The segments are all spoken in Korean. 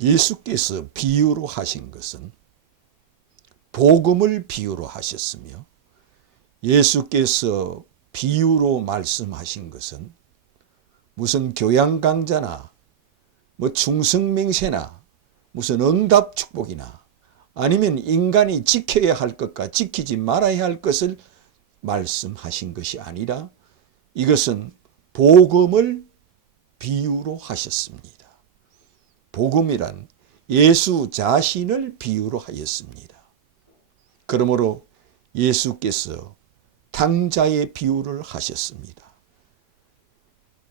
예수께서 비유로 하신 것은 복음을 비유로 하셨으며 예수께서 비유로 말씀하신 것은 무슨 교양 강좌나 뭐 충성맹세나 무슨 응답 축복이나 아니면 인간이 지켜야 할 것과 지키지 말아야 할 것을 말씀하신 것이 아니라 이것은 복음을 비유로 하셨습니다. 복음이란 예수 자신을 비유로 하였습니다. 그러므로 예수께서 탕자의 비유를 하셨습니다.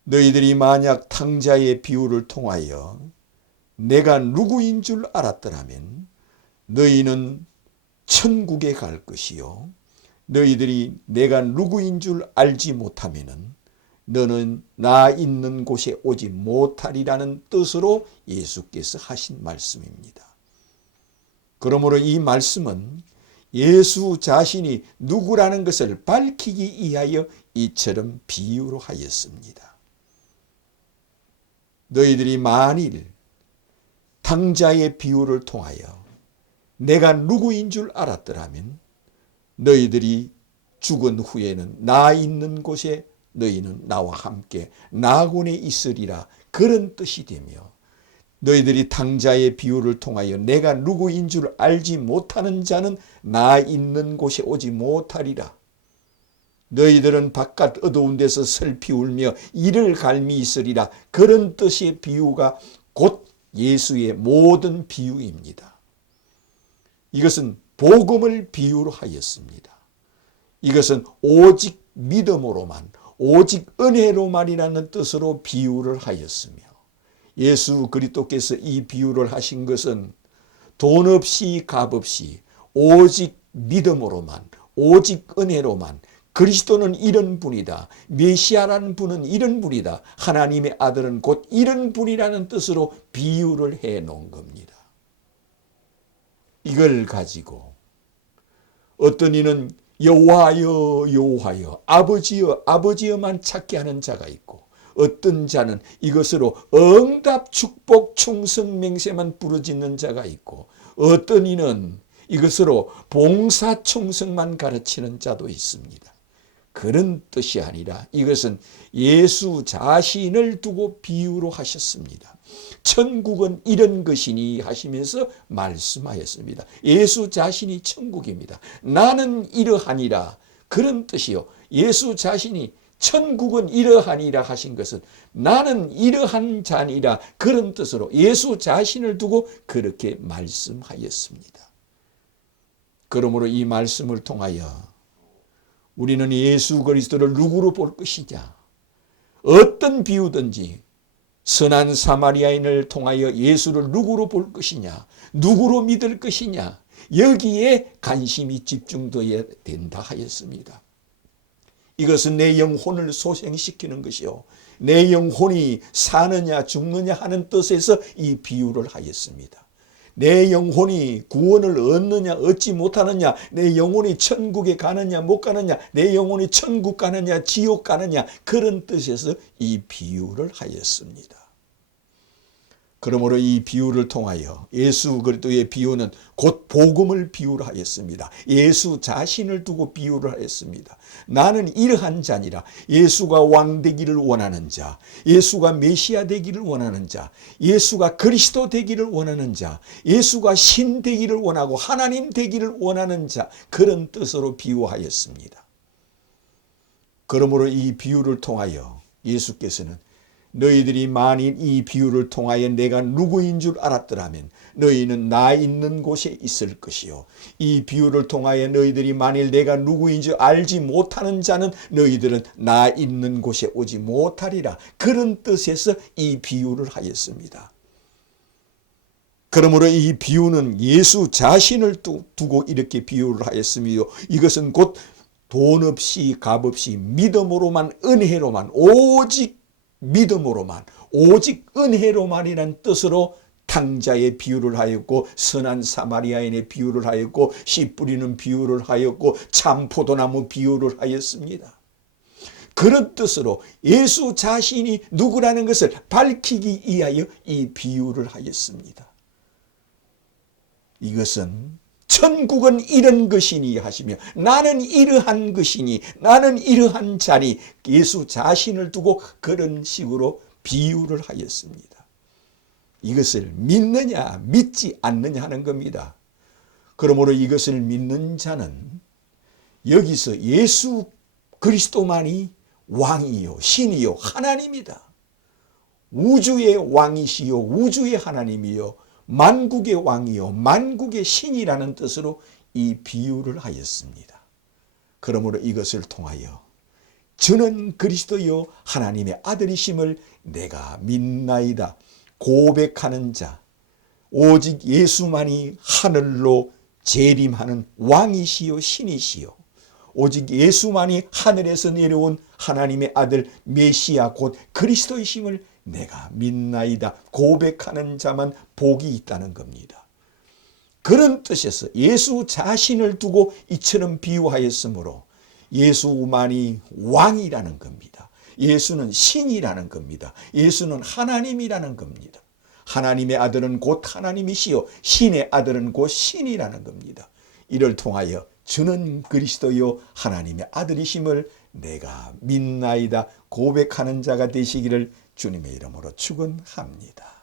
너희들이 만약 탕자의 비유를 통하여 내가 누구인 줄 알았더라면 너희는 천국에 갈 것이요. 너희들이 내가 누구인 줄 알지 못하면은 너는 나 있는 곳에 오지 못하리라는 뜻으로 예수께서 하신 말씀입니다. 그러므로 이 말씀은 예수 자신이 누구라는 것을 밝히기 위하여 이처럼 비유로 하였습니다. 너희들이 만일 당자의 비유를 통하여 내가 누구인 줄 알았더라면 너희들이 죽은 후에는 나 있는 곳에 너희는 나와 함께 나곤에 있으리라 그런 뜻이 되며 너희들이 당자의 비유를 통하여 내가 누구인 줄 알지 못하는 자는 나 있는 곳에 오지 못하리라. 너희들은 바깥 어두운 데서 슬피 울며 이를 갈미 있으리라. 그런 뜻의 비유가 곧 예수의 모든 비유입니다. 이것은 복음을 비유로 하였습니다. 이것은 오직 믿음으로만 오직 은혜로만이라는 뜻으로 비유를 하였으며 예수 그리스도께서 이 비유를 하신 것은 돈 없이 값 없이 오직 믿음으로만 오직 은혜로만 그리스도는 이런 분이다. 메시아라는 분은 이런 분이다. 하나님의 아들은 곧 이런 분이라는 뜻으로 비유를 해 놓은 겁니다. 이걸 가지고 어떤 이는 여호와여 여호와여 아버지여 아버지여만 찾게 하는 자가 있고 어떤 자는 이것으로 응답 축복 충성 맹세만 부르짖는 자가 있고 어떤 이는 이것으로 봉사 충성만 가르치는 자도 있습니다. 그런 뜻이 아니라 이것은 예수 자신을 두고 비유로 하셨습니다. 천국은 이런 것이니 하시면서 말씀하였습니다. 예수 자신이 천국입니다. 나는 이러하니라 그런 뜻이요. 예수 자신이 천국은 이러하니라 하신 것은 나는 이러한 자니라 그런 뜻으로 예수 자신을 두고 그렇게 말씀하였습니다. 그러므로 이 말씀을 통하여 우리는 예수 그리스도를 누구로 볼 것이냐 어떤 비유든지 선한 사마리아인을 통하여 예수를 누구로 볼 것이냐, 누구로 믿을 것이냐, 여기에 관심이 집중되어야 된다 하였습니다. 이것은 내 영혼을 소생시키는 것이요. 내 영혼이 사느냐 죽느냐 하는 뜻에서 이 비유를 하였습니다. 내 영혼이 구원을 얻느냐 얻지 못하느냐 내 영혼이 천국에 가느냐 못 가느냐 내 영혼이 천국 가느냐 지옥 가느냐 그런 뜻에서 이 비유를 하였습니다. 그러므로 이 비유를 통하여 예수 그리스도의 비유는 곧 복음을 비유로 하였습니다. 예수 자신을 두고 비유를 하였습니다. 나는 이러한 자니라. 예수가 왕 되기를 원하는 자, 예수가 메시아 되기를 원하는 자, 예수가 그리스도 되기를 원하는 자, 예수가 신 되기를 원하고 하나님 되기를 원하는 자 그런 뜻으로 비유하였습니다. 그러므로 이 비유를 통하여 예수께서는 너희들이 만일 이 비유를 통하여 내가 누구인 줄 알았더라면 너희는 나 있는 곳에 있을 것이요. 이 비유를 통하여 너희들이 만일 내가 누구인 줄 알지 못하는 자는 너희들은 나 있는 곳에 오지 못하리라. 그런 뜻에서 이 비유를 하였습니다. 그러므로 이 비유는 예수 자신을 두고 이렇게 비유를 하였으며 이것은 곧 돈 없이 값 없이 믿음으로만 은혜로만 오직 믿음으로만 오직 은혜로만이란 뜻으로 탕자의 비유를 하였고 선한 사마리아인의 비유를 하였고 씨 뿌리는 비유를 하였고 참 포도나무 비유를 하였습니다. 그런 뜻으로 예수 자신이 누구라는 것을 밝히기 위하여 이 비유를 하였습니다. 이것은 천국은 이런 것이니 하시며 나는 이러한 것이니 나는 이러한 자니 예수 자신을 두고 그런 식으로 비유를 하였습니다. 이것을 믿느냐 믿지 않느냐 하는 겁니다. 그러므로 이것을 믿는 자는 여기서 예수 그리스도만이 왕이요 신이요 하나님이다. 우주의 왕이시요 우주의 하나님이요 만국의 왕이요 만국의 신이라는 뜻으로 이 비유를 하였습니다. 그러므로 이것을 통하여 저는 그리스도요 하나님의 아들이심을 내가 믿나이다 고백하는 자 오직 예수만이 하늘로 재림하는 왕이시요 신이시요 오직 예수만이 하늘에서 내려온 하나님의 아들 메시아 곧 그리스도이심을 내가 믿나이다 고백하는 자만 복이 있다는 겁니다. 그런 뜻에서 예수 자신을 두고 이처럼 비유하였으므로 예수만이 왕이라는 겁니다. 예수는 신이라는 겁니다. 예수는 하나님이라는 겁니다. 하나님의 아들은 곧 하나님이시요 신의 아들은 곧 신이라는 겁니다. 이를 통하여 주는 그리스도요 하나님의 아들이심을 내가 믿나이다 고백하는 자가 되시기를 주님의 이름으로 축원합니다.